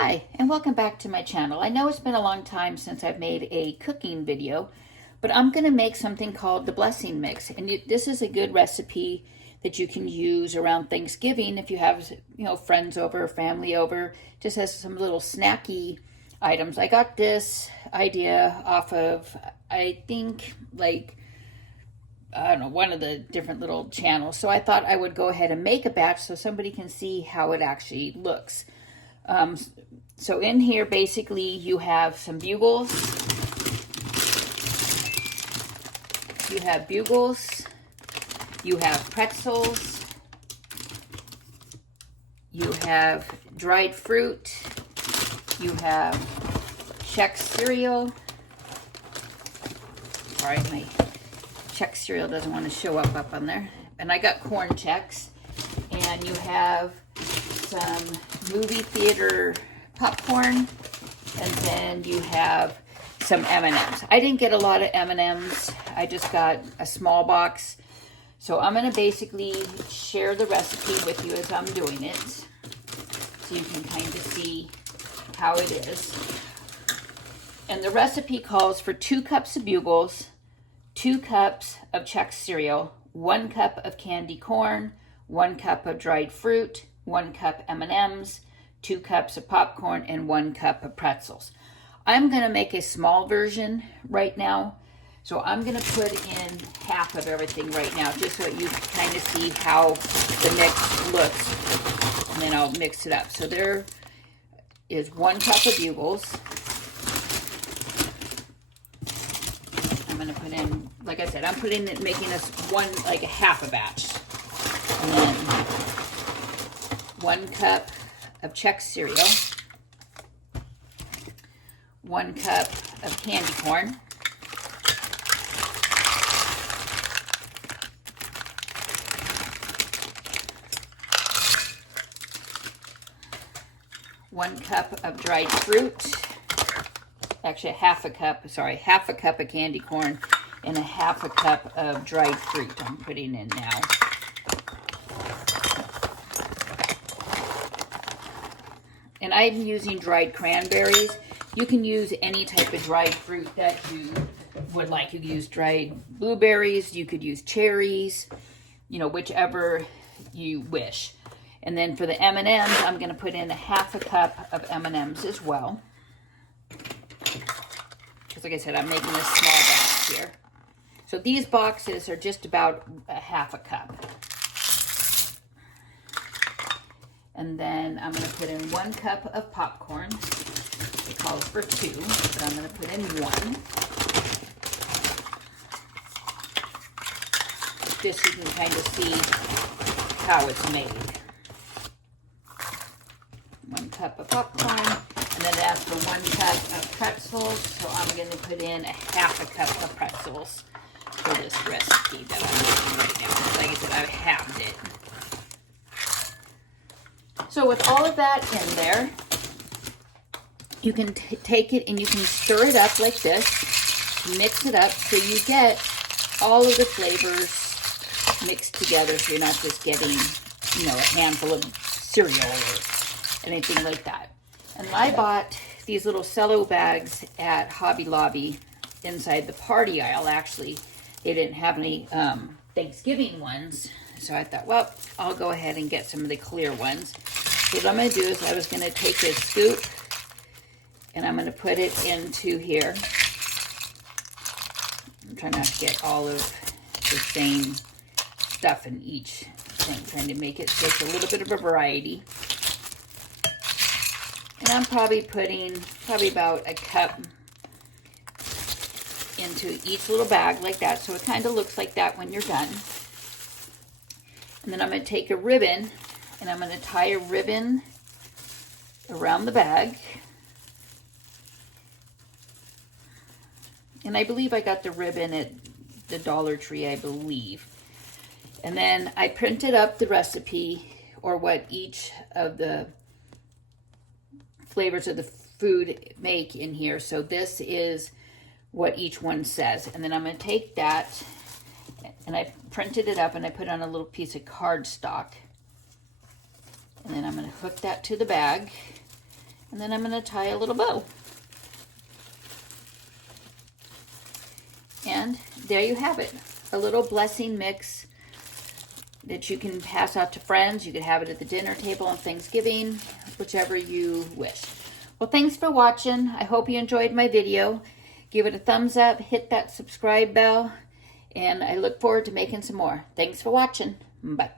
Hi, and welcome back to my channel. I know it's been a long time since I've made a cooking video, but I'm going to make something called the Blessing Mix. And this is a good recipe that you can use around Thanksgiving if you have, friends over, family over. Just has some little snacky items. I got this idea off of, I think, I don't know, one of the different little channels. So I thought I would go ahead and make a batch so somebody can see how it actually looks. So in here, basically, you have some bugles. You have bugles. You have pretzels. You have dried fruit. You have Chex cereal. Sorry, my Chex cereal doesn't want to show up on there. And I got corn Chex. And you have some movie theater popcorn, and then you have some M&Ms. I didn't get a lot of M&Ms. I just got a small box. So I'm going to basically share the recipe with you as I'm doing it, so you can kind of see how it is. And the recipe calls for 2 cups of bugles, 2 cups of Chex cereal, 1 cup of candy corn, 1 cup of dried fruit, 1 cup M&Ms, 2 cups of popcorn, and 1 cup of pretzels. I'm going to make a small version right now, so I'm going to put in half of everything right now, just so you can kind of see how the mix looks, and then I'll mix it up. So there is 1 cup of bugles. I'm going to put in, like I said, I'm putting it, making this a half a batch. And then 1 cup of Chex cereal, 1 cup of candy corn, 1 cup of dried fruit, actually half a cup of candy corn, and a half a cup of dried fruit I'm putting in now. And I'm using dried cranberries. You can use any type of dried fruit that you would like. You could use dried blueberries, you could use cherries, whichever you wish. And then for the M&Ms, I'm going to put in a half a cup of M&Ms as well. Because like I said, I'm making a small batch here. So these boxes are just about a half a cup. And then I'm going to put in 1 cup of popcorn. It calls for 2, but I'm going to put in 1. Just so you can kind of see how it's made. 1 cup of popcorn, and then that's for 1 cup of pretzels. So I'm going to put in a half a cup of pretzels for this recipe that I'm making right now. Like I said, I've halved it. So with all of that in there, you can take it and you can stir it up like this, mix it up so you get all of the flavors mixed together, so you're not just getting, a handful of cereal or anything like that. And I bought these little cello bags at Hobby Lobby inside the party aisle. Actually, they didn't have any Thanksgiving ones, so I thought, well, I'll go ahead and get some of the clear ones. So what I'm going to do is I was going to take this scoop and I'm going to put it into here. I'm trying not to get all of the same stuff in each thing, trying to make it just a little bit of a variety. And I'm probably putting about a cup into each little bag like that, so it kind of looks like that when you're done. And then I'm going to take a ribbon and I'm going to tie a ribbon around the bag. And I believe I got the ribbon at the Dollar Tree, I believe. And then I printed up the recipe, or what each of the flavors of the food make in here. So this is what each one says. And then I'm going to take that, and I printed it up and I put on a little piece of cardstock. And then I'm going to hook that to the bag. And then I'm going to tie a little bow. And there you have it. A little blessing mix that you can pass out to friends. You could have it at the dinner table on Thanksgiving, whichever you wish. Well, thanks for watching. I hope you enjoyed my video. Give it a thumbs up, hit that subscribe bell, and I look forward to making some more. Thanks for watching. Bye.